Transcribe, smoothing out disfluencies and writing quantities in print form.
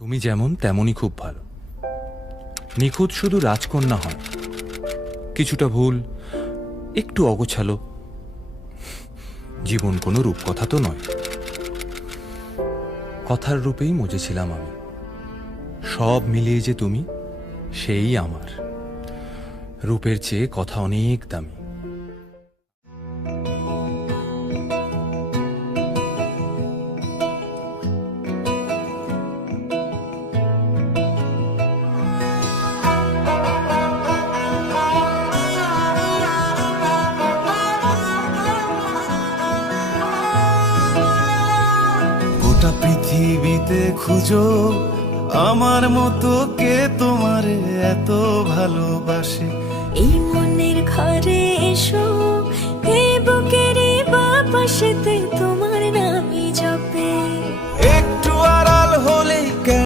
তুমি যেমন তেমনই খুব ভালো। নিখুঁত শুধু রাজকন্যা হয়, কিছুটা ভুল, একটু অগোছালো। জীবন কোনো রূপকথা তো নয়। কথার রূপেই মজেছিলাম আমি। সব মিলিয়ে যে তুমি, সেই আমার। রূপের চেয়ে কথা অনেক দামি। গোটা পৃথিবীতে খুঁজো আমার মতো কে তোমারে এত ভালোবাসে। এই মনের ঘরে এসো, এই বুকেরই বাপাশেতে তোমার